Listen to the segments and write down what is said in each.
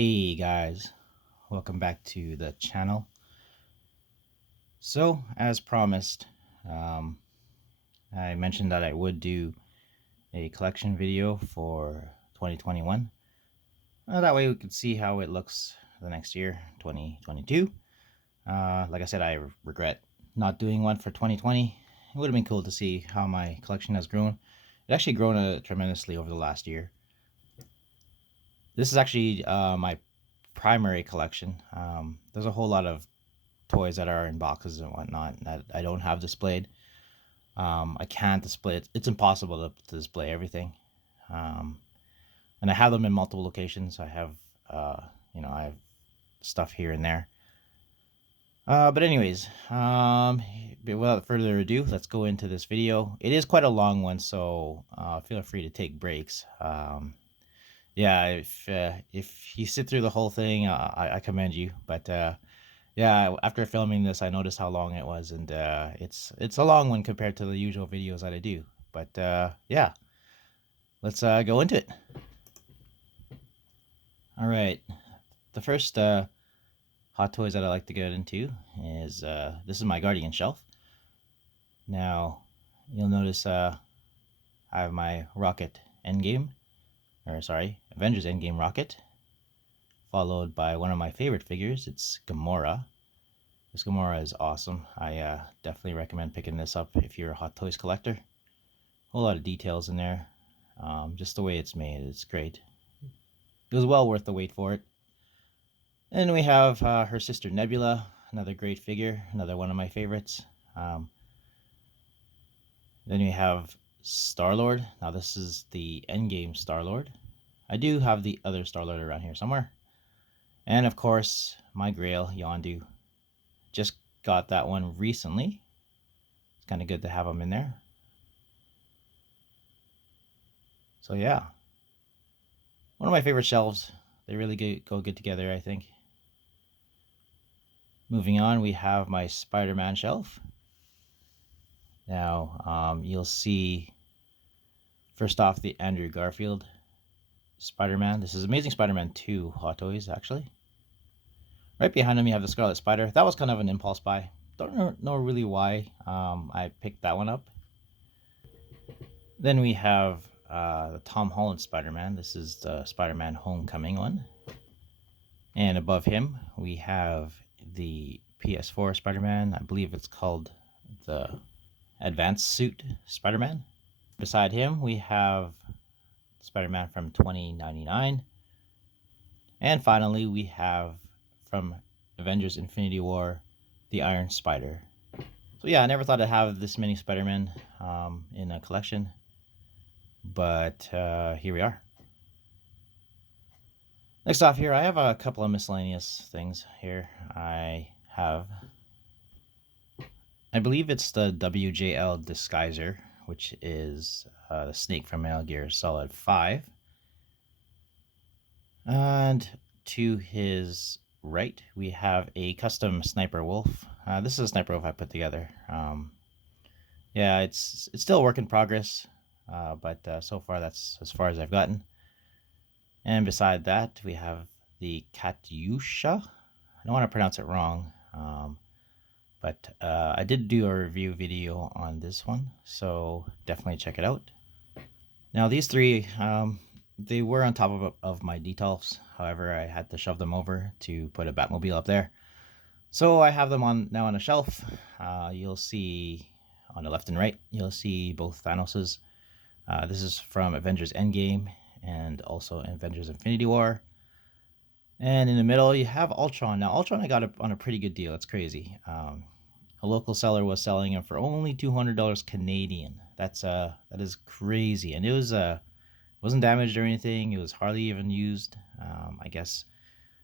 Hey guys, welcome back to the channel. So as promised, I mentioned that I would do a collection video for 2021. That way we could see how it looks the next year, 2022. Like I said, I regret not doing one for 2020. It would have been cool to see how my collection has grown. It actually grown tremendously over the last year. This is actually my primary collection. There's a whole lot of toys that are in boxes and whatnot that I don't have displayed. I can't display it. It's impossible to display everything. And I have them in multiple locations. I have, I have stuff here and there. But anyways, without further ado, let's go into this video. It is quite a long one, so feel free to take breaks. Yeah, if you sit through the whole thing, I commend you. But yeah, after filming this, I noticed how long it was, and it's a long one compared to the usual videos that I do. But yeah, let's go into it. All right, the first Hot Toys that I like to get into is this is my Guardian shelf. Now, you'll notice I have my Rocket Endgame, or sorry, Avengers Endgame Rocket, followed by one of my favorite figures. It's Gamora. This Gamora is awesome. I definitely recommend picking this up if you're a Hot Toys collector. A whole lot of details in there. Just the way it's made, it's great. It was well worth the wait for it. And we have her sister Nebula, another great figure, another one of my favorites. Then we have Star-Lord. Now this is the Endgame Star-Lord. I do have the other Star-Lord around here somewhere. And of course, my grail, Yondu. Just got that one recently. It's kind of good to have them in there. So yeah, one of my favorite shelves. They really go good together, I think. Moving on, we have my Spider-Man shelf. Now, you'll see first off the Andrew Garfield Spider-Man. This is Amazing Spider-Man 2 Hot Toys, actually. Right behind him, you have the Scarlet Spider. That was kind of an impulse buy. Don't know really why I picked that one up. Then we have the Tom Holland Spider-Man. This is the Spider-Man Homecoming one. And above him, we have the PS4 Spider-Man. I believe it's called the Advanced Suit Spider-Man. Beside him, we have Spider-Man from 2099. And finally, we have from Avengers Infinity War, the Iron Spider. So yeah, I never thought I'd have this many Spider-Men in a collection. But here we are. Next off here, I have a couple of miscellaneous things here. I believe it's the WJL Disguiser, which is the Snake from Metal Gear Solid 5. And to his right, we have a custom Sniper Wolf. This is a Sniper Wolf I put together. Yeah, it's still a work in progress, but so far that's as far as I've gotten. And beside that, we have the Katyusha. I don't want to pronounce it wrong, but I did do a review video on this one, so definitely check it out. Now these three, they were on top of my detolfs. However, I had to shove them over to put a Batmobile up there. So I have them now on a shelf. You'll see on the left and right, you'll see both Thanoses. This is from Avengers Endgame and also Avengers Infinity War. And in the middle, you have Ultron. Now, Ultron I got on a pretty good deal. It's crazy. A local seller was selling him for only $200 Canadian. That is crazy. And it was wasn't damaged or anything. It was hardly even used. I guess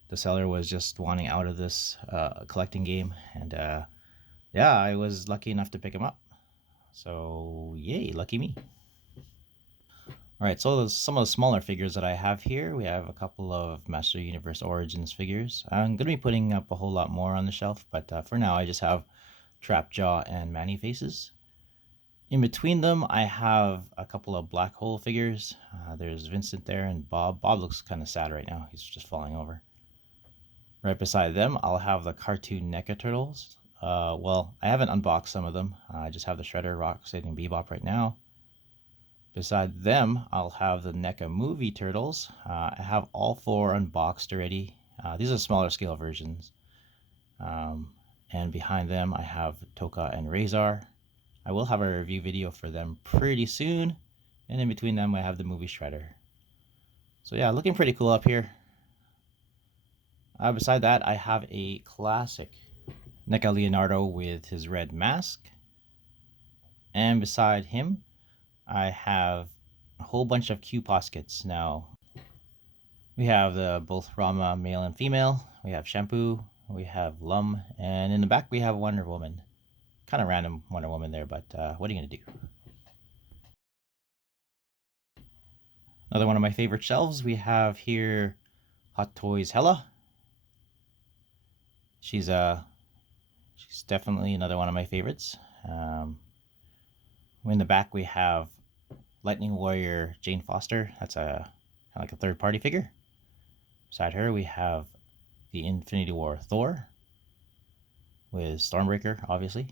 the seller was just wanting out of this collecting game. And yeah, I was lucky enough to pick him up. So yay, lucky me. Alright, so some of the smaller figures that I have here. We have a couple of Master Universe Origins figures. I'm going to be putting up a whole lot more on the shelf, but for now I just have Trapjaw and Manny faces. In between them, I have a couple of Black Hole figures. There's Vincent there and Bob. Bob looks kind of sad right now. He's just falling over. Right beside them, I'll have the cartoon Neca turtles. Well, I haven't unboxed some of them. I just have the Shredder, Rocksteady, and Bebop right now. Beside them, I'll have the Neca movie turtles. I have all 4 unboxed already. These are smaller scale versions. And behind them, I have Toka and Razor. I will have a review video for them pretty soon. And in between them, I have the movie Shredder. So yeah, looking pretty cool up here. Beside that, I have a classic Neca Leonardo with his red mask. And beside him, I have a whole bunch of Q-Pos kits. Now, we have both Rama male and female. We have Shampoo. We have Lum. And in the back, we have Wonder Woman. Kind of random Wonder Woman there, but what are you going to do? Another one of my favorite shelves, we have here Hot Toys Hela. She's definitely another one of my favorites. In the back, we have Lightning Warrior Jane Foster. That's kind of like a third-party figure. Beside her, we have the Infinity War Thor with Stormbreaker, obviously.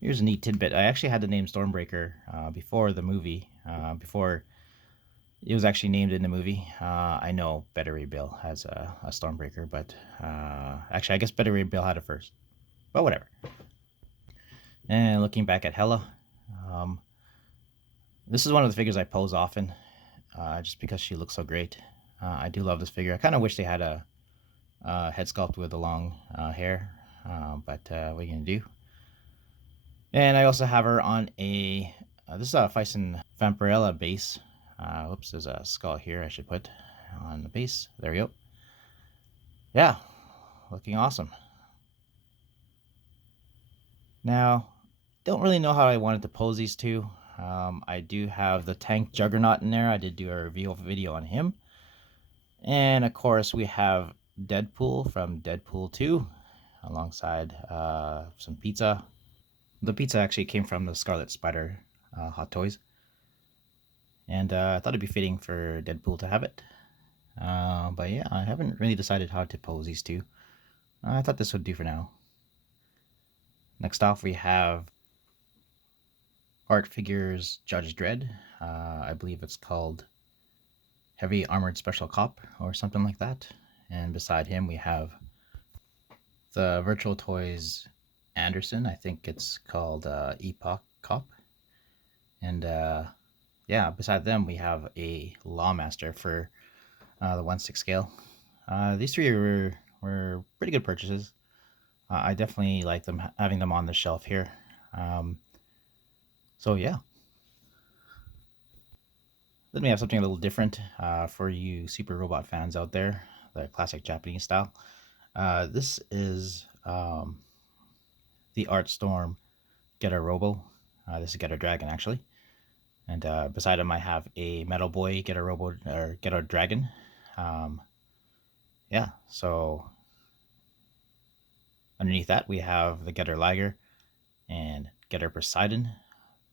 Here's a neat tidbit. I actually had the name Stormbreaker before the movie, before it was actually named in the movie. I know Better Ray Bill has a Stormbreaker, but actually I guess Better Ray Bill had it first. But whatever. And looking back at Hela, this is one of the figures I pose often, just because she looks so great. I do love this figure. I kind of wish they had a head sculpt with the long hair, but what are you gonna do? And I also have her on a this is a Thyssen Vampirella base. Whoops, there's a skull here I should put on the base. There we go. Yeah, looking awesome. Now, don't really know how I wanted to pose these two. I do have the Tank Juggernaut in there. I did do a review video on him. And of course, we have Deadpool from Deadpool 2 alongside some pizza. The pizza actually came from the Scarlet Spider Hot Toys. And I thought it'd be fitting for Deadpool to have it. But yeah, I haven't really decided how to pose these two. I thought this would do for now. Next off, we have Art Figures Judge Dredd. I believe it's called Heavy Armored Special Cop or something like that. And beside him, we have the Virtual Toys Anderson. I think it's called Epoch Cop. And yeah, beside them, we have a Lawmaster for the 1/6 scale. These three were pretty good purchases. I definitely like them, having them on the shelf here. So yeah. Then we have something a little different for you Super Robot fans out there, the classic Japanese style. This is the Artstorm Getter Robo. This is Getter Dragon, actually. And beside him, I have a Metal Boy Getter Robo, or Getter Dragon. Yeah, so underneath that, we have the Getter Liger and Getter Poseidon.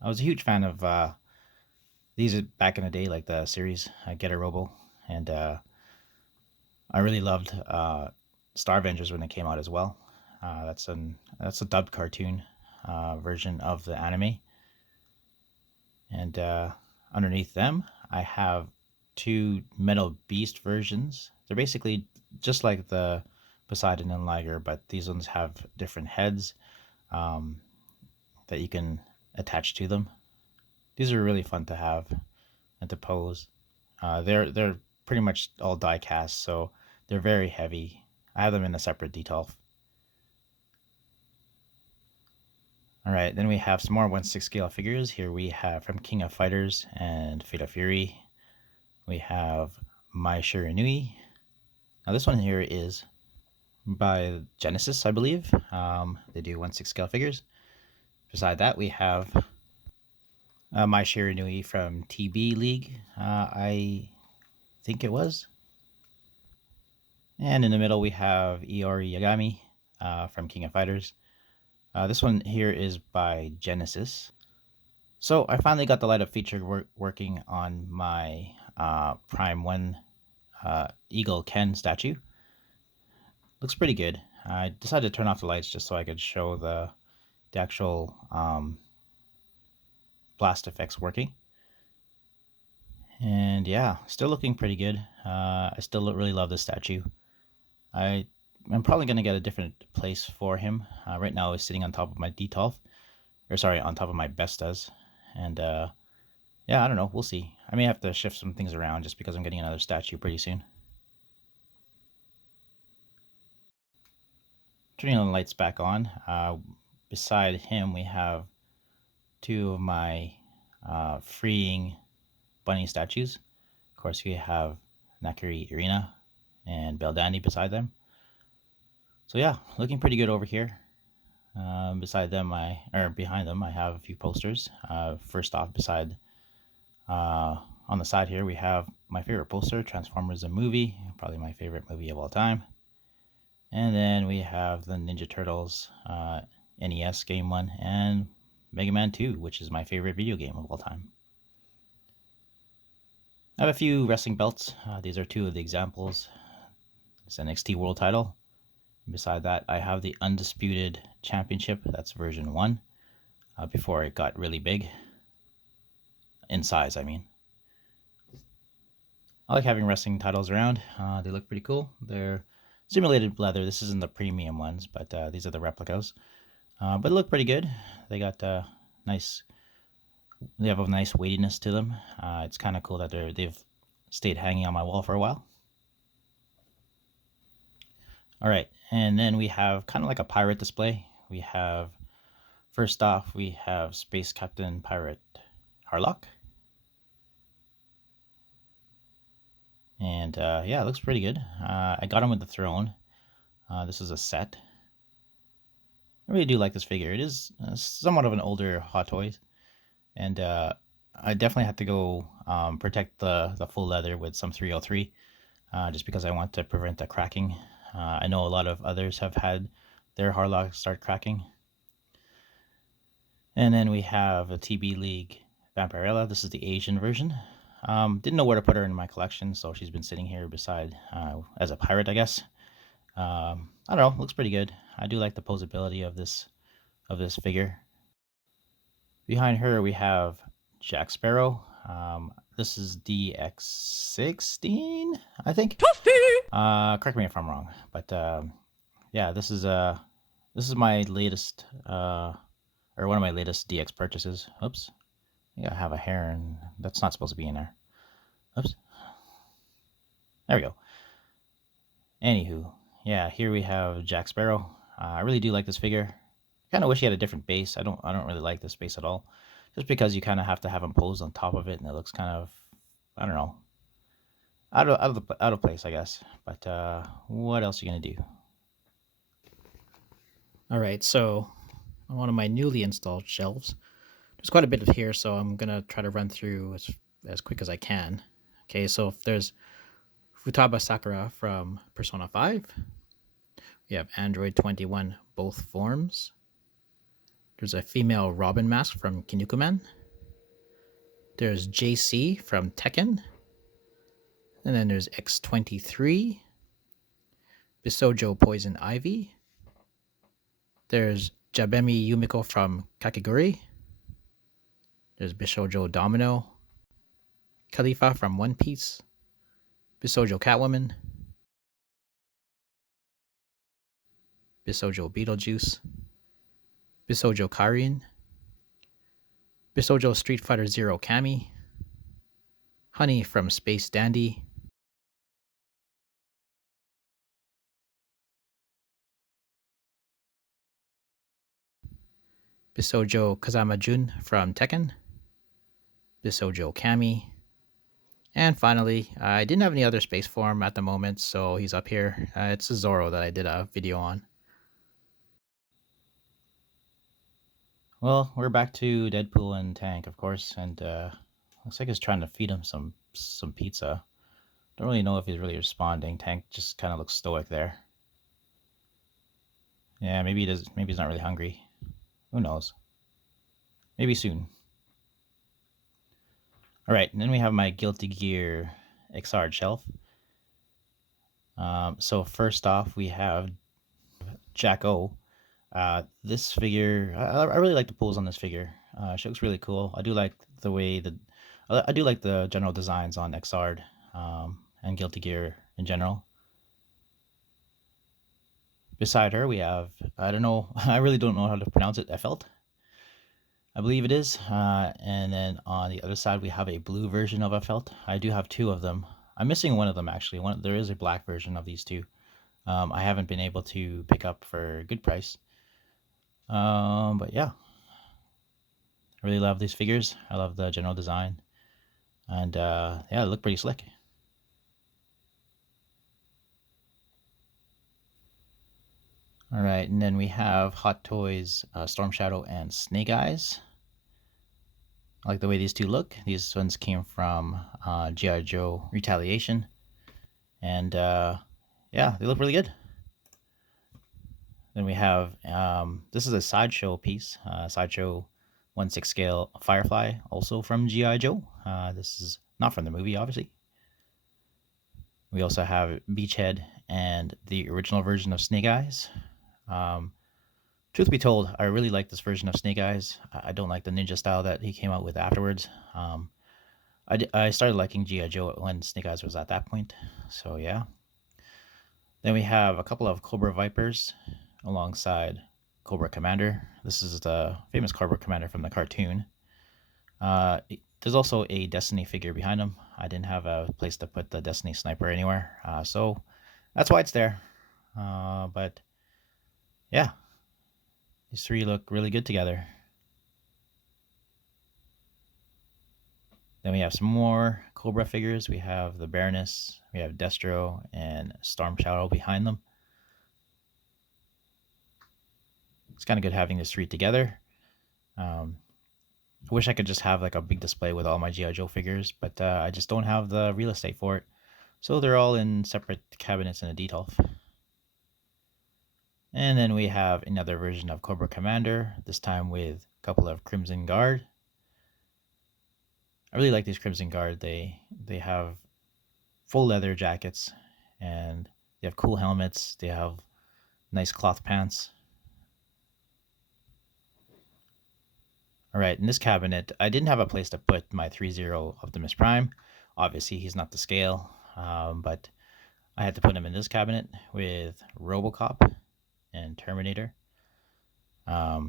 I was a huge fan of these back in the day, like the series Getter Robo, and I really loved Star Avengers when it came out as well. That's a dubbed cartoon version of the anime. And underneath them, I have two Metal Beast versions. They're basically just like the Poseidon and Liger, but these ones have different heads that you can attach to them. These are really fun to have and to pose. They're pretty much all die cast, so they're very heavy. I have them in a separate detail. Alright, then we have some more 1/6 scale figures. Here we have from King of Fighters and Fate of Fury. We have Mai Shiranui. Now this one here is by Genesis, I believe. They do 1/6 scale figures. Beside that, we have Mai Shiranui from TB League, I think it was. And in the middle, we have Iori Yagami from King of Fighters. This one here is by Genesis. So I finally got the light up feature working on my Prime 1 Eagle Ken statue. Looks pretty good. I decided to turn off the lights just so I could show the actual blast effects working. And yeah, still looking pretty good. I still really love this statue. I'm probably going to get a different place for him. Right now he's sitting on top of my D12. Or sorry, on top of my Bestas. And yeah, I don't know. We'll see. I may have to shift some things around just because I'm getting another statue pretty soon. Turning the lights back on. Beside him, we have two of my freeing bunny statues. Of course, we have Nakiri Irina and Beldani beside them. So yeah, looking pretty good over here. Beside them, behind them, I have a few posters. First off, on the side here, we have my favorite poster, Transformers the movie, probably my favorite movie of all time. And then we have the Ninja Turtles NES game one and Mega Man 2, which is my favorite video game of all time. I have a few wrestling belts. These are two of the examples. It's NXT World Title. Beside that, I have the Undisputed Championship. That's version 1. Before it got really big. In size, I mean. I like having wrestling titles around. They look pretty cool. They're simulated leather. This isn't the premium ones, but these are the replicas. But they look pretty good. They got nice. They have a nice weightiness to them. It's kind of cool that they've stayed hanging on my wall for a while. All right, and then we have kind of like a pirate display. We have, first off, we have Space Captain Pirate Harlock. And yeah, it looks pretty good. I got him with the throne. This is a set. I really do like this figure. It is somewhat of an older Hot Toys. And I definitely had to go protect the full leather with some 303. Just because I want to prevent the cracking. I know a lot of others have had their Harlock start cracking. And then we have a TB League Vampirella. This is the Asian version. Didn't know where to put her in my collection, so she's been sitting here beside as a pirate, I guess. I don't know, looks pretty good. I do like the posability of this figure. Behind her we have Jack Sparrow. This is DX16, I think. Correct me if I'm wrong, but yeah, this is my latest or one of my latest DX purchases. Oops, I think I have a hair, and that's not supposed to be in there. Oops, there we go. Anywho, yeah, here we have Jack Sparrow. I really do like this figure. Kind of wish he had a different base. I don't really like this base at all, just because you kind of have to have him posed on top of it, and it looks kind of, I don't know, out of place, I guess. But what else are you gonna do? All right, so on one of my newly installed shelves, there's quite a bit of here, so I'm gonna try to run through as quick as I can. Okay, so if there's Futaba Sakura from Persona 5. We have Android 21 both forms. There's a female Robin mask from Kinnikuman. There's JC from Tekken. And then there's X23. Bishoujo Poison Ivy. There's Jabemi Yumiko from Kakegurui. There's Bishoujo Domino. Khalifa from One Piece. Bishoujo Catwoman. Bishoujo Beetlejuice. Bishoujo Karin. Bishoujo Street Fighter Zero Cammy. Honey from Space Dandy. Bishoujo Kazama Jun from Tekken. Bishoujo Cammy. And finally, I didn't have any other space form at the moment, so he's up here. It's a Zoro that I did a video on. Well, we're back to Deadpool and Tank, of course, and looks like he's trying to feed him some pizza. Don't really know if he's really responding. Tank just kind of looks stoic there. Yeah, maybe he does. Maybe he's not really hungry. Who knows? Maybe soon. All right, and then we have my Guilty Gear Xrd shelf. So first off, we have Jack O. This figure, I really like the pose on this figure. She looks really cool. I do like the way I do like the general designs on Xrd and Guilty Gear in general. Beside her, we have, I don't know, I really don't know how to pronounce it, Effelt, I believe it is. And then on the other side, we have a blue version of Effelt. I do have two of them. I'm missing one of them, actually. There is a black version of these two. I haven't been able to pick up for a good price. But yeah, I really love these figures. I love the general design. And yeah, they look pretty slick. All right, and then we have Hot Toys, Storm Shadow, and Snake Eyes. I like the way these two look. These ones came from GI Joe Retaliation. And yeah, they look really good. Then we have, this is a Sideshow piece, Sideshow 1/6 scale Firefly, also from GI Joe. This is not from the movie, obviously. We also have Beachhead and the original version of Snake Eyes. Truth be told, I really like this version of Snake Eyes. I don't like the ninja style that he came out with afterwards. I started liking G.I. Joe when Snake Eyes was at that point, so yeah. Then we have a couple of Cobra Vipers alongside Cobra Commander. This is the famous Cobra Commander from the cartoon. There's also a Destiny figure behind him. I didn't have a place to put the Destiny Sniper anywhere, so that's why it's there. But yeah, these three look really good together. Then we have some more Cobra figures. We have the Baroness, we have Destro, and Storm Shadow behind them. It's kind of good having these three together. I wish I could just have like a big display with all my G.I. Joe figures, but I just don't have the real estate for it. So they're all in separate cabinets in a detolf. And then we have another version of Cobra Commander, this time with a couple of Crimson Guard. I really like these Crimson Guard. They have full leather jackets, and they have cool helmets. They have nice cloth pants. All right, in this cabinet, I didn't have a place to put my Threezero Optimus Prime. Obviously, he's not the scale, but I had to put him in this cabinet with Robocop and Terminator. Yeah,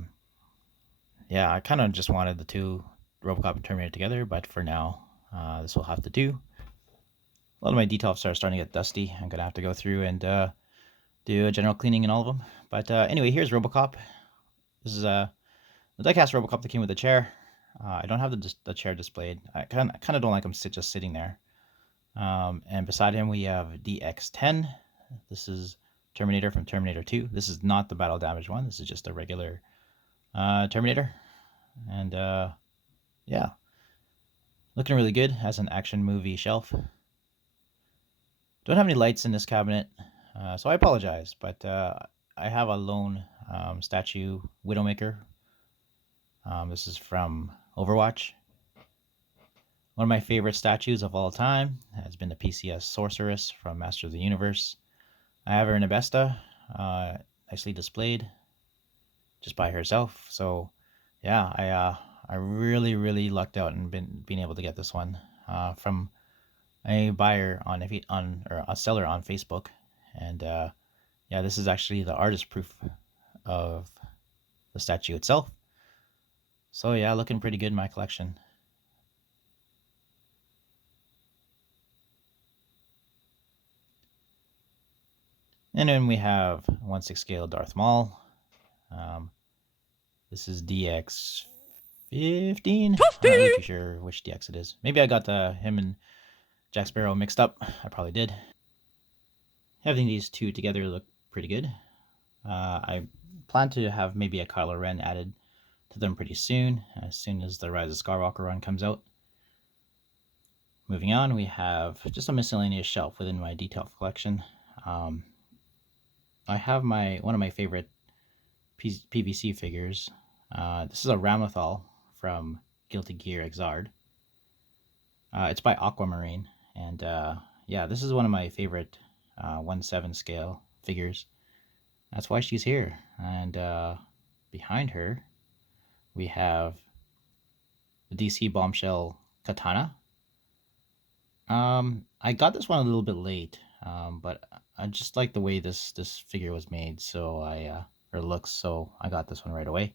I kind of just wanted the two, Robocop and Terminator, together, but for now, this will have to do. A lot of my detolfs are starting to get dusty. I'm going to have to go through and do a general cleaning in all of them. But anyway, here's Robocop. This is the diecast Robocop that came with the chair. I don't have the chair displayed. I kind of don't like him just sitting there. And beside him, we have DX10. This is Terminator from Terminator 2. This is not the battle damage one. This is just a regular Terminator. And yeah, looking really good as an action movie shelf. Don't have any lights in this cabinet, so I apologize, but I have a lone statue Widowmaker. This is from Overwatch. One of my favorite statues of all time has been the PCS Sorceress from Master of the Universe. I have her in a Besta, nicely displayed, just by herself. So yeah, I really lucked out and being able to get this one from a buyer or a seller on Facebook. And yeah, this is actually the artist proof of the statue itself. So yeah, looking pretty good in my collection. And then we have 1/6 scale Darth Maul. This is DX15. I'm not really too sure which DX it is. Maybe I got him and Jack Sparrow mixed up. I probably did. Having these two together look pretty good. I plan to have maybe a Kylo Ren added to them pretty soon as the Rise of Skywalker run comes out. Moving on, we have just a miscellaneous shelf within my detail collection. I have one of my favorite PVC figures. This is a Ramathal from Guilty Gear Xrd. It's by Aquamarine, and yeah, this is one of my favorite 1/7 scale figures. That's why she's here. And behind her, we have the DC Bombshell Katana. I got this one a little bit late, but I just like the way this figure was made, so or looks, so I got this one right away.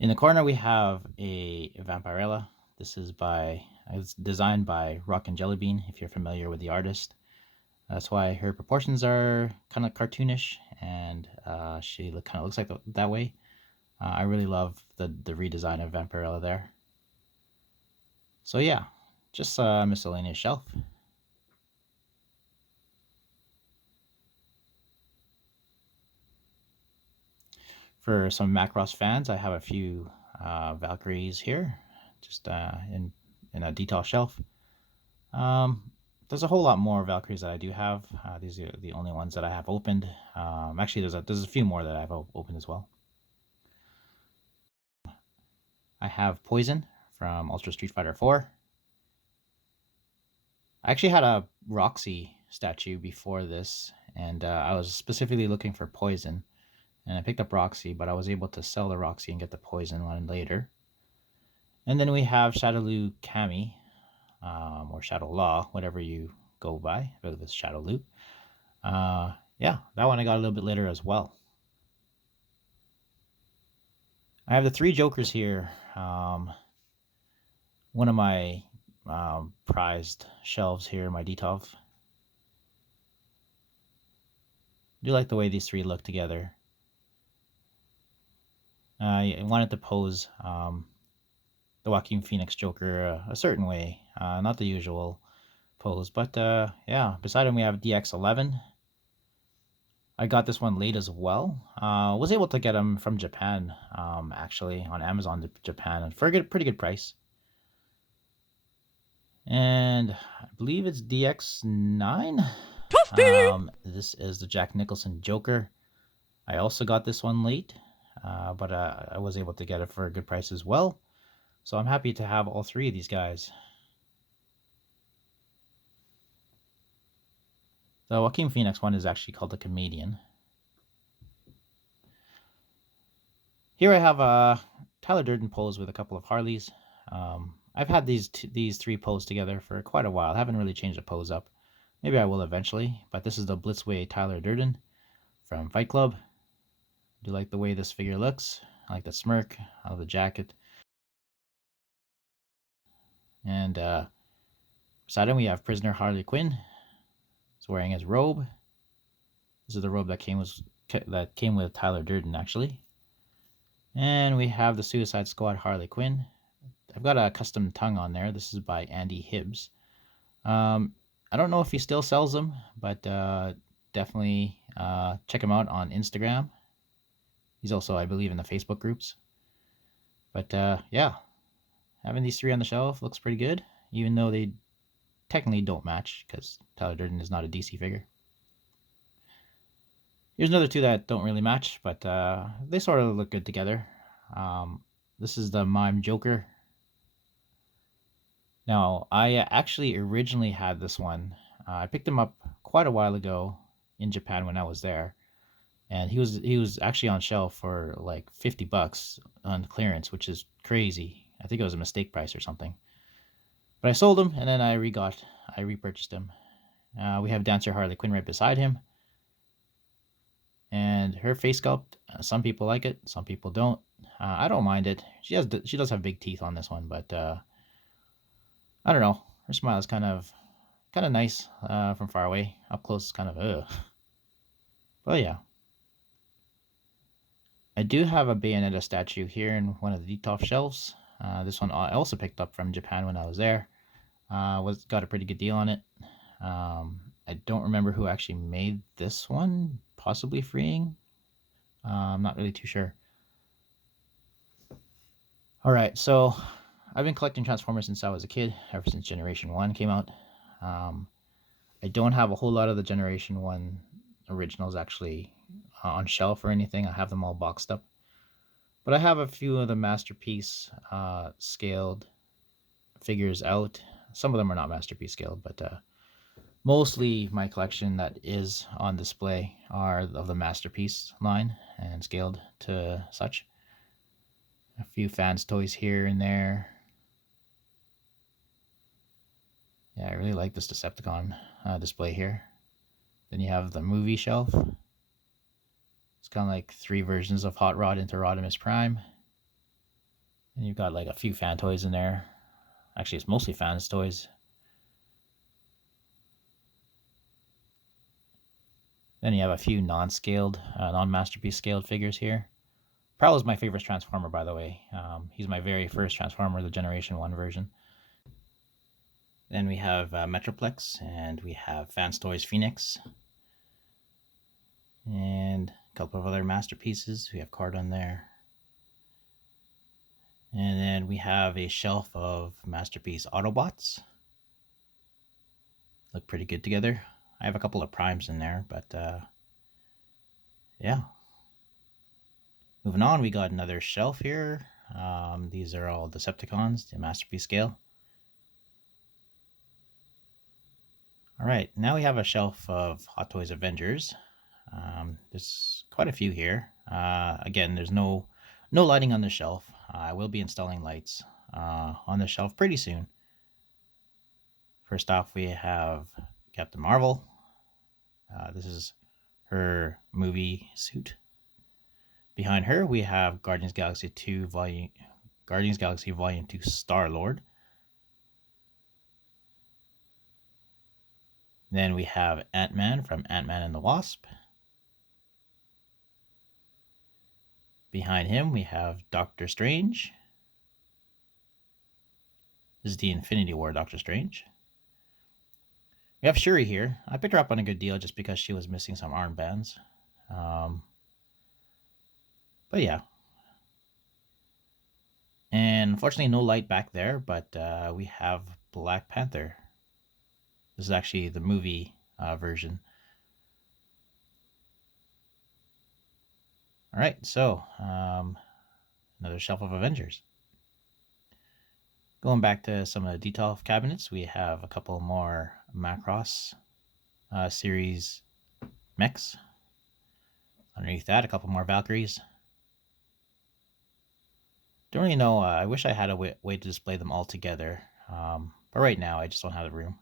In the corner, we have a Vampirella. It's designed by Rock and Jellybean, if you're familiar with the artist. That's why her proportions are kind of cartoonish, and she kind of looks like that way. I really love the redesign of Vampirella there. So yeah, just a miscellaneous shelf. For some Macross fans, I have a few Valkyries here, just in a detail shelf. There's a whole lot more Valkyries that I do have. These are the only ones that I have opened. Actually, there's a few more that I've opened as well. I have Poison from Ultra Street Fighter 4. I actually had a Roxy statue before this, and I was specifically looking for Poison, and I picked up Roxy, but I was able to sell the Roxy and get the Poison one later. And then we have Shadowloo Cammy, or Shadow Law, whatever you go by. I believe it's Shadowloo. Yeah, that one I got a little bit later as well. I have the 3 Jokers here. One of my prized shelves here, my Detolf. I do like the way these 3 look together. I wanted to pose the Joaquin Phoenix Joker a certain way, not the usual pose, but yeah. Beside him we have DX11. I got this one late as well. Was able to get them from Japan, actually, on Amazon Japan for a pretty good price. And I believe it's DX9. This is the Jack Nicholson Joker. I also got this one late, but I was able to get it for a good price as well. So I'm happy to have all 3 of these guys. The Joaquin Phoenix one is actually called the Comedian. Here I have Tyler Durden pose with a couple of Harleys. I've had these 3 pose together for quite a while. I haven't really changed the pose up. Maybe I will eventually, but this is the Blitzway Tyler Durden from Fight Club. I do like the way this figure looks. I like the smirk. I love the jacket. And beside him we have Prisoner Harley Quinn. He's wearing his robe. This is the robe that came with Tyler Durden, actually. And we have the Suicide Squad Harley Quinn. I've got a custom tongue on there. This is by Andy Hibbs. I don't know if he still sells them, but definitely check him out on Instagram. He's also, I believe, in the Facebook groups. But yeah, having these 3 on the shelf looks pretty good, even though they technically don't match because Tyler Durden is not a DC figure. Here's another 2 that don't really match, but they sort of look good together. This is the Mime Joker. Now, I actually originally had this one. I picked him up quite a while ago in Japan when I was there, and he was actually on shelf for like $50 on clearance, which is crazy. I think it was a mistake price or something. But I sold him, and then I repurchased him. We have Dancer Harley Quinn right beside him. And her face sculpt, some people like it, some people don't. I don't mind it. She does have big teeth on this one, but I don't know. Her smile is kind of nice from far away. Up close, it's kind of ugh. But yeah, I do have a Bayonetta statue here in one of the Detolf shelves. This one I also picked up from Japan when I was there. Got a pretty good deal on it. I don't remember who actually made this one. Possibly Freeing. I'm not really too sure. All right, so I've been collecting Transformers since I was a kid, ever since Generation 1 came out. I don't have a whole lot of the Generation 1 originals actually on shelf or anything. I have them all boxed up. But I have a few of the Masterpiece scaled figures out. Some of them are not masterpiece scaled, but mostly my collection that is on display are of the masterpiece line and scaled to such. A few fans toys here and there. Yeah, I really like this Decepticon display here. Then you have the movie shelf. It's kind of like 3 versions of Hot Rod into Rodimus Prime. And you've got like a few fan toys in there. Actually, it's mostly fans toys. Then you have a few non-scaled, non-masterpiece scaled figures here. Prowl is my favorite Transformer, by the way. He's my very first Transformer, the Generation 1 version. Then we have Metroplex, and we have Fans Toys Phoenix. And a couple of other masterpieces. We have Cardon there. And then we have a shelf of masterpiece Autobots. Look pretty good together. I have a couple of primes in there, but yeah. Moving on, we got another shelf here. These are all Decepticons, the masterpiece scale. All right, now we have a shelf of Hot Toys Avengers. There's quite a few here. Again, there's no lighting on the shelf. I will be installing lights on the shelf pretty soon. First off, we have Captain Marvel. This is her movie suit. Behind her, we have Guardians Galaxy Volume 2 Star-Lord. Then we have Ant-Man from Ant-Man and the Wasp. Behind him, we have Doctor Strange. This is the Infinity War Doctor Strange. We have Shuri here. I picked her up on a good deal just because she was missing some armbands. But yeah. And unfortunately, no light back there, but we have Black Panther. This is actually the movie version. All right, so another shelf of Avengers. Going back to some of the detail cabinets, we have a couple more Macross series mechs. Underneath that, a couple more Valkyries. Don't really know. I wish I had a way to display them all together. But right now, I just don't have the room.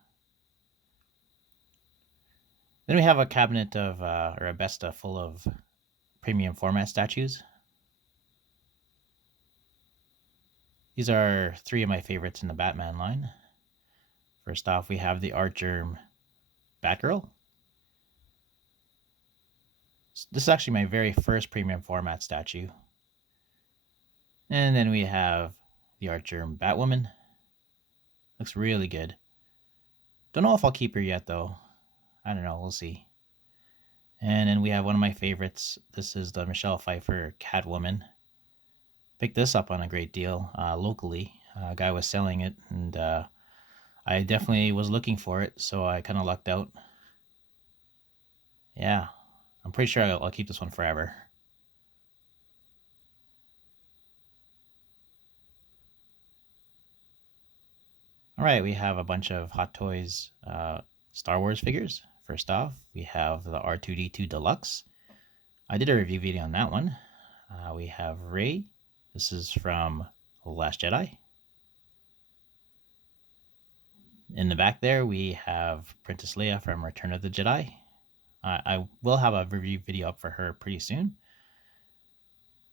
Then we have a cabinet of, or a Besta full of premium format statues. These are 3 of my favorites in the Batman line. First off, we have the Artgerm Batgirl. This is actually my very first premium format statue. And then we have the Artgerm Batwoman. Looks really good. Don't know if I'll keep her yet, though. I don't know. We'll see. And then we have one of my favorites. This is the Michelle Pfeiffer Catwoman. Picked this up on a great deal locally. A guy was selling it, and I definitely was looking for it, so I kind of lucked out. Yeah, I'm pretty sure I'll keep this one forever. All right, we have a bunch of Hot Toys Star Wars figures. First off, we have the R2-D2 Deluxe. I did a review video on that one. We have Rey. This is from The Last Jedi. In the back there, we have Princess Leia from Return of the Jedi. I will have a review video up for her pretty soon.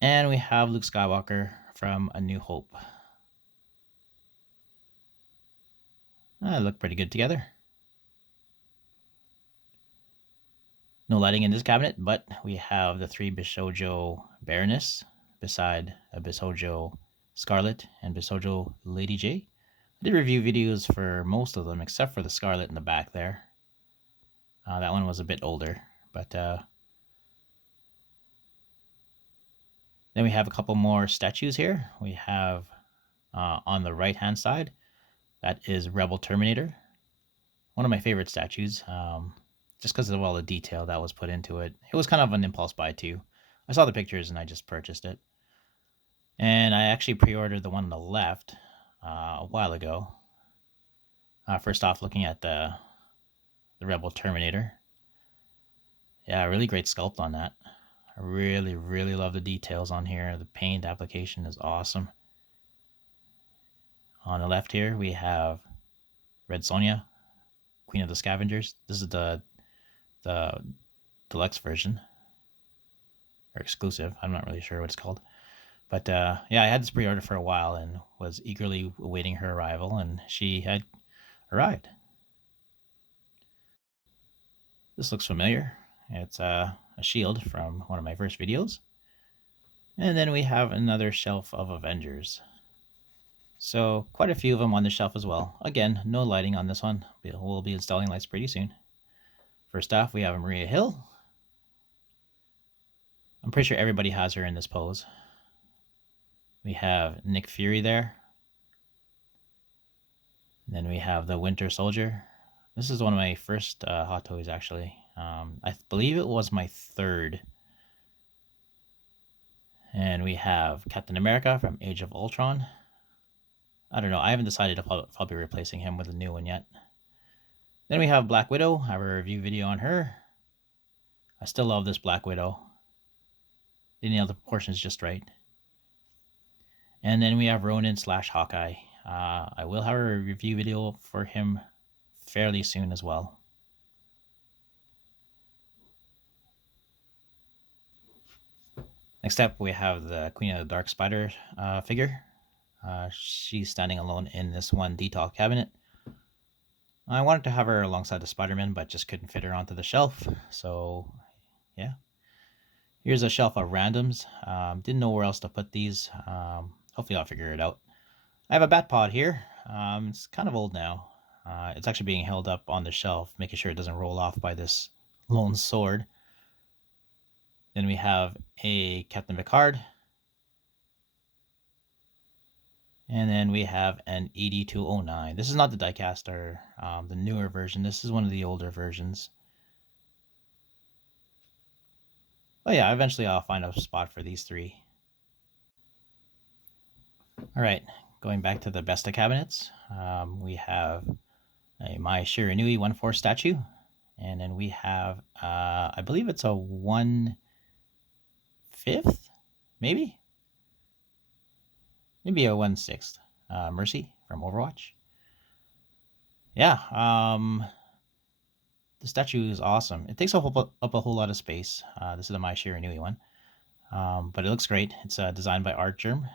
And we have Luke Skywalker from A New Hope. They look pretty good together. No lighting in this cabinet, but we have the 3 Bishoujo Baroness beside a Bishoujo Scarlet and Bishoujo Lady J. I did review videos for most of them except for the Scarlet in the back there. That one was a bit older, but then we have a couple more statues here. We have on the right hand side, that is Rebel Terminator. One of my favorite statues, just because of all the detail that was put into it. It was kind of an impulse buy too. I saw the pictures and I just purchased it. And I actually pre-ordered the one on the left a while ago. First off, looking at the Rebel Terminator. Yeah, really great sculpt on that. I really, really love the details on here. The paint application is awesome. On the left here, we have Red Sonja, Queen of the Scavengers. This is the deluxe version, or exclusive. I'm not really sure what it's called. But yeah, I had this pre-order for a while and was eagerly awaiting her arrival, and she had arrived. This looks familiar. It's a shield from one of my first videos. And then we have another shelf of Avengers. So quite a few of them on the shelf as well. Again, no lighting on this one. We'll be installing lights pretty soon. First off, we have Maria Hill. I'm pretty sure everybody has her in this pose. We have Nick Fury there. And then we have the Winter Soldier. This is one of my first Hot Toys, actually. I believe it was my third. And we have Captain America from Age of Ultron. I don't know. I haven't decided if I'll be replacing him with a new one yet. Then we have Black Widow. I have a review video on her. I still love this Black Widow. They nailed the proportions just right. And then we have Ronin / Hawkeye. I will have a review video for him fairly soon as well. Next up, we have the Queen of the Dark Spider figure. She's standing alone in this one detail cabinet. I wanted to have her alongside the Spider-Man, but just couldn't fit her onto the shelf. So, yeah. Here's a shelf of randoms. Didn't know where else to put these. Hopefully I'll figure it out. I have a Batpod here. It's kind of old now. It's actually being held up on the shelf, making sure it doesn't roll off by this lone sword. Then we have a Captain Picard. And then we have an 8209. This is not the diecast or the newer version. This is one of the older versions. But yeah, eventually I'll find a spot for these three. All right, going back to the Besta cabinets. We have a Mai Shiranui 1/4 statue. And then we have, I believe it's a 1/5, maybe? Maybe a 1/6 Mercy from Overwatch. Yeah, the statue is awesome. It takes up a whole lot of space. This is the Mai Shiranui one. But it looks great. It's designed by Art Germ.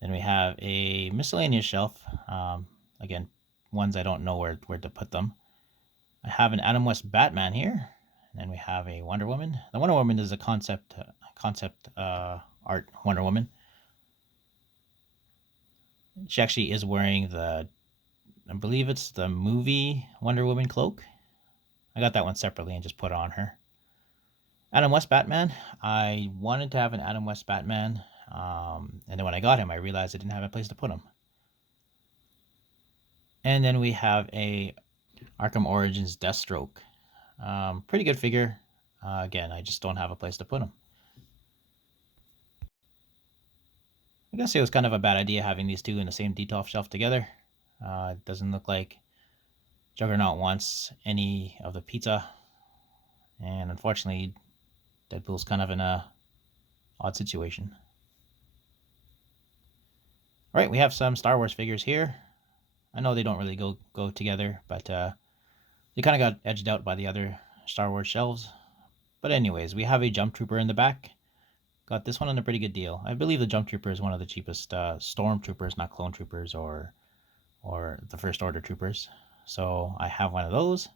Then we have a miscellaneous shelf. Again, ones I don't know where to put them. I have an Adam West Batman here. And then we have a Wonder Woman. The Wonder Woman is a concept art Wonder Woman. She actually is wearing the, I believe it's the movie Wonder Woman cloak. I got that one separately and just put it on her. Adam West Batman. I wanted to have an Adam West Batman. And then when I got him, I realized I didn't have a place to put him. And then we have a Arkham Origins Deathstroke. Pretty good figure. Again, I just don't have a place to put him. I guess it was kind of a bad idea having these two in the same detail shelf together. It doesn't look like Juggernaut wants any of the pizza. And unfortunately, Deadpool's kind of in a odd situation. All right, we have some Star Wars figures here. I know they don't really go together, but they kind of got edged out by the other Star Wars shelves. But anyways, we have a Jump Trooper in the back. Got this one on a pretty good deal. I believe the Jump Trooper is one of the cheapest Stormtroopers, not Clone Troopers or the First Order Troopers. So I have one of those.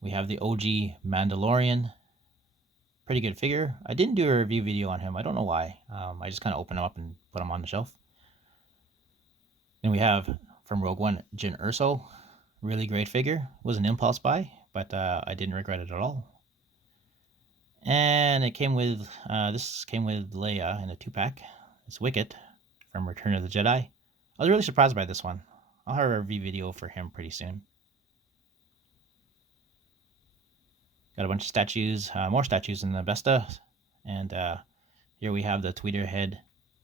We have the OG Mandalorian. Pretty good figure. I didn't do a review video on him. I don't know why. I just kind of opened him up and put him on the shelf. Then we have from Rogue One, Jyn Erso. Really great figure. Was an impulse buy, but I didn't regret it at all. And it came with, this came with Leia in a 2-pack. It's Wicket from Return of the Jedi. I was really surprised by this one. I'll have a review video for him pretty soon. Got a bunch of statues, more statues in the Besta. And here we have the Tweeterhead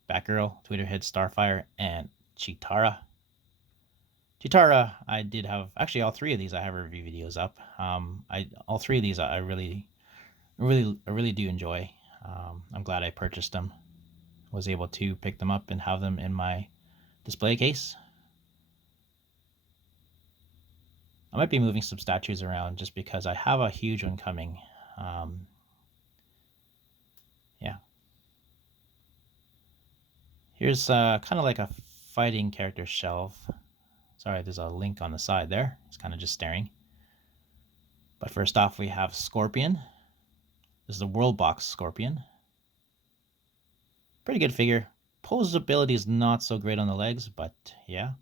Batgirl, Tweeterhead Starfire, and Chitara. I did have, actually all three of these I have review videos up. All three of these I really do enjoy. I'm glad I purchased them. Was able to pick them up and have them in my display case. I might be moving some statues around just because I have a huge one coming. Yeah. Here's kind of like a fighting character shelf. Sorry, there's a link on the side there. It's kind of just staring. But first off, we have Scorpion. This is the World Box Scorpion. Pretty good figure. Posability is not so great on the legs, but yeah.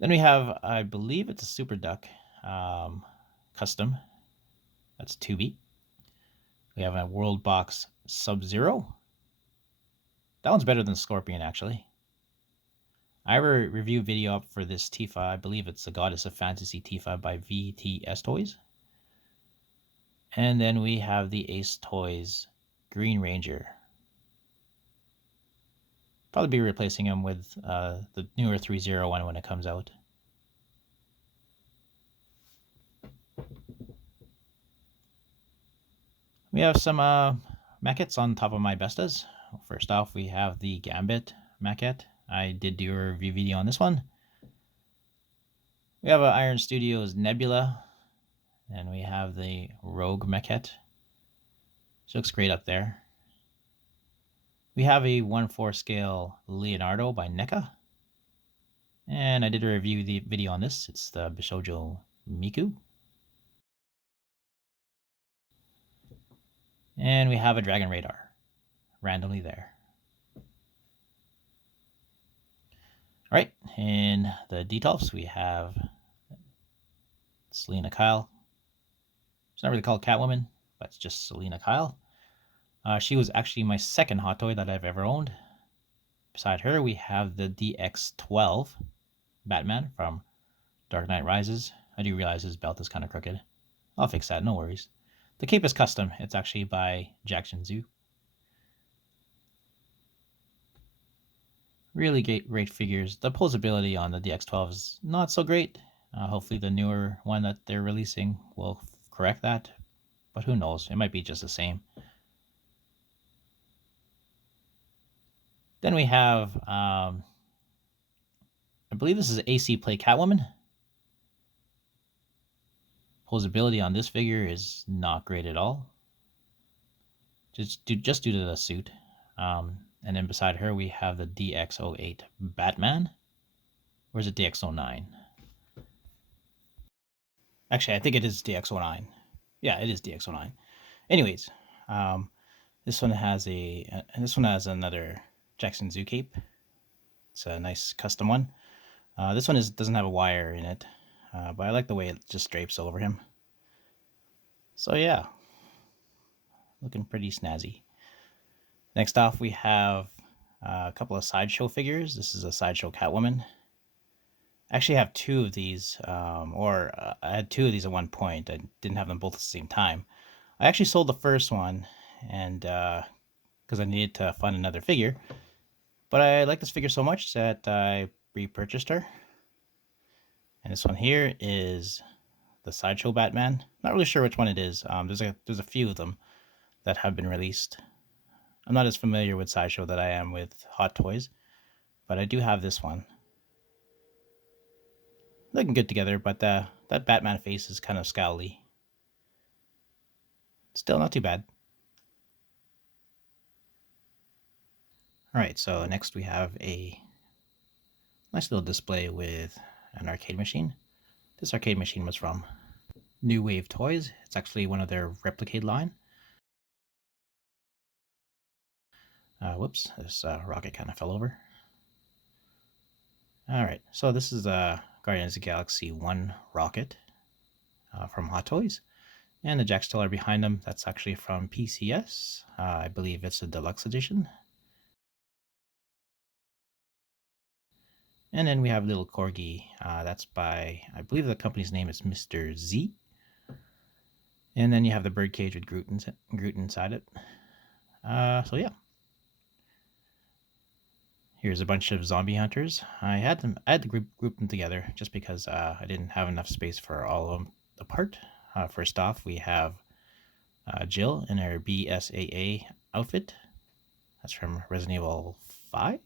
Then we have, I believe it's a Super Duck custom. That's 2B. We have a World Box Sub-Zero. That one's better than Scorpion, actually. I have a review video up for this Tifa. I believe it's the Goddess of Fantasy Tifa by VTS Toys. And then we have the Ace Toys Green Ranger. Probably be replacing him with the newer Threezero one when it comes out. We have some maquettes on top of my bestas. First off, we have the Gambit maquette. I did do a review video on this one. We have an Iron Studios Nebula. And we have the Rogue maquette. She looks great up there. We have a 1/4 scale Leonardo by Neca. And I did a review video on this. It's the Bishoujo Miku. And we have a Dragon Radar, randomly there. All right, in the Detolfs, we have Selena Kyle. She's not really called Catwoman, but it's just Selena Kyle. She was actually my second Hot Toy that I've ever owned. Beside her, we have the DX12 Batman from Dark Knight Rises. I do realize his belt is kind of crooked. I'll fix that, no worries. The cape is custom. It's actually by Jackson Zoo. Really great figures. The posability on the DX12 is not so great. Hopefully the newer one that they're releasing will correct that. But who knows? It might be just the same. Then we have, I believe this is AC Play Catwoman. Posability on this figure is not great at all. Just due to the suit. And then beside her, we have the DX08 Batman. Or is it DX09? Actually, I think it is DX09. Yeah, it is DX09. Anyways, this one has another Jackson Zoo cape. It's a nice custom one. This one doesn't have a wire in it, but I like the way it just drapes over him. So yeah, looking pretty snazzy. Next off, we have a couple of Sideshow figures. This is a Sideshow Catwoman. I actually have two of these, I had two of these at one point. I didn't have them both at the same time. I actually sold the first one, and because I needed to fund another figure. But I like this figure so much that I repurchased her. And this one here is the Sideshow Batman. Not really sure which one it is. There's a few of them that have been released. I'm not as familiar with Sideshow that I am with Hot Toys, but I do have this one. Looking good together, but that Batman face is kind of scowly. Still not too bad. Alright, so next we have a nice little display with an arcade machine. This arcade machine was from New Wave Toys. It's actually one of their Replicate line. Whoops, this rocket kind of fell over. Alright, so this is a Guardians of the Galaxy 1 rocket from Hot Toys. And the jack stiller behind them, that's actually from PCS. I believe it's a deluxe edition. And then we have little Corgi. That's by, I believe the company's name is Mr. Z. And then you have the birdcage with Groot inside it. So yeah. Here's a bunch of zombie hunters. I had to group them together just because I didn't have enough space for all of them apart. First off, we have Jill in her BSAA outfit. That's from Resident Evil 5.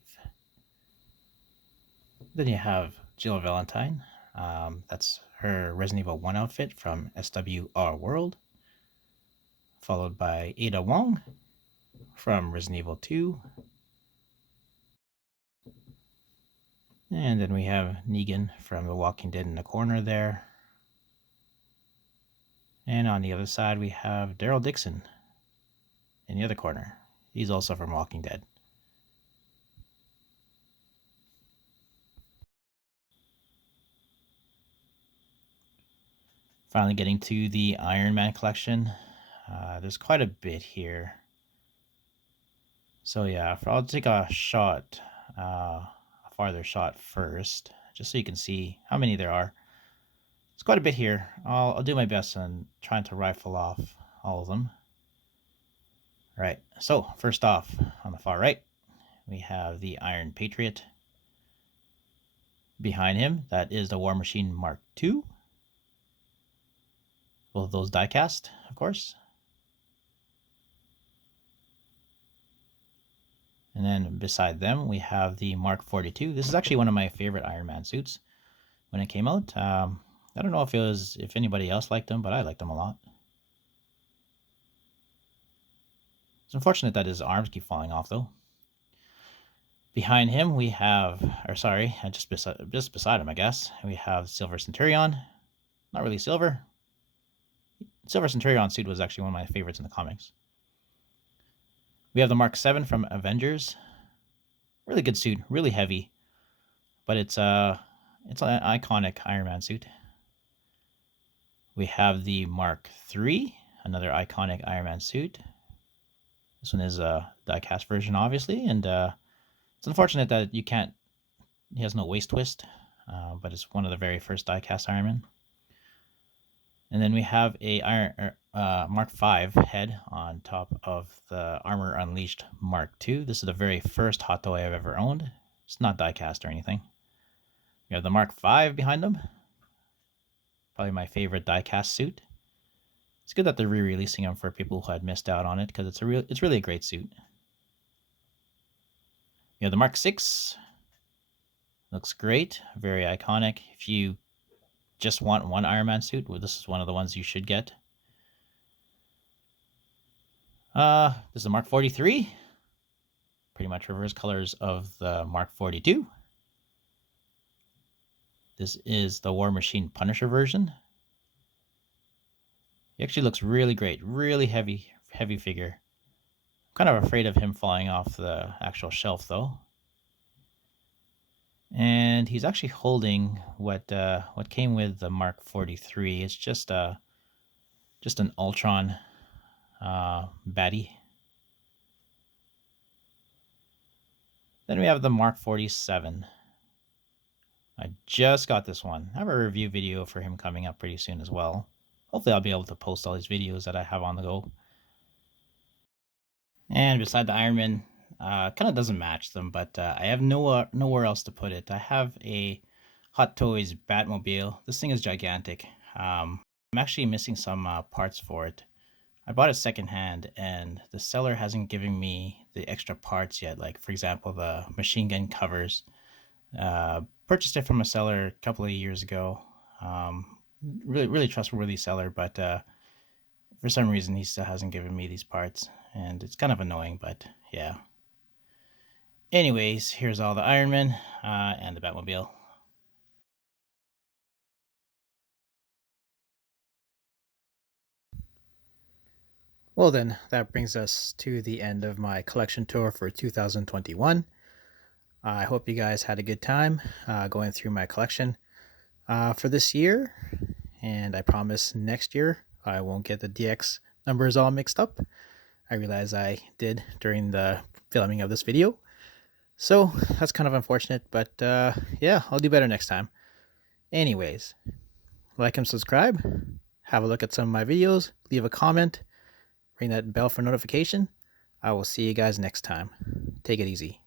Then you have Jill Valentine. That's her Resident Evil 1 outfit from SWR World. Followed by Ada Wong from Resident Evil 2. And then we have Negan from The Walking Dead in the corner there. And on the other side, we have Daryl Dixon in the other corner. He's also from Walking Dead. Finally getting to the Iron Man collection. There's quite a bit here. So yeah, I'll take a shot, a farther shot first, just so you can see how many there are. It's quite a bit here. I'll do my best on trying to rifle off all of them. All right, so first off, on the far right, we have the Iron Patriot. Behind him, that is the War Machine Mark II. Both of those die-cast, of course. And then beside them, we have the Mark 42. This is actually one of my favorite Iron Man suits when it came out. I don't know if anybody else liked them, but I liked them a lot. It's unfortunate that his arms keep falling off, though. Behind him, we have, just beside him, I guess, we have Silver Centurion. Not really silver. Silver Centurion suit was actually one of my favorites in the comics. We have the Mark 7 from Avengers. Really good suit, really heavy, but it's an iconic Iron Man suit. We have the Mark 3, another iconic Iron Man suit. This one is a die-cast version, obviously, and it's unfortunate that he has no waist twist, but it's one of the very first die-cast Iron Man. And then we have a Mark 5 head on top of the Armor Unleashed Mark 2. This is the very first hot toy I've ever owned. It's not die-cast or anything. We have the Mark 5 behind them. Probably my favorite die-cast suit. It's good that they're re-releasing them for people who had missed out on it, because it's really a great suit. We have the Mark 6. Looks great, very iconic. If you just want one Iron Man suit, well, this is one of the ones you should get. This is the Mark 43. Pretty much reverse colors of the Mark 42. This is the War Machine Punisher version. He actually looks really great, really heavy figure. I'm kind of afraid of him falling off the actual shelf, though. And he's actually holding what came with the Mark 43. It's just an Ultron baddie. Then we have the Mark 47. I just got this one. I have a review video for him coming up pretty soon as well. Hopefully I'll be able to post all these videos that I have on the go. And beside the Iron Man, kind of doesn't match them, but I have nowhere else to put it. I have a Hot Toys Batmobile. This thing is gigantic. I'm actually missing some parts for it. I bought it secondhand, and the seller hasn't given me the extra parts yet. Like, for example, the machine gun covers. Purchased it from a seller a couple of years ago. Really trustworthy seller, but for some reason he still hasn't given me these parts, and it's kind of annoying, but yeah. Anyways, here's all the Iron Man and the Batmobile. Well then, that brings us to the end of my collection tour for 2021. I hope you guys had a good time going through my collection for this year, and I promise next year I won't get the DX numbers all mixed up. I realize I did during the filming of this video, so that's kind of unfortunate, but yeah, I'll do better next time. Anyways, like and subscribe, have a look at some of my videos, leave a comment, ring that bell for notification. I will see you guys next time. Take it easy.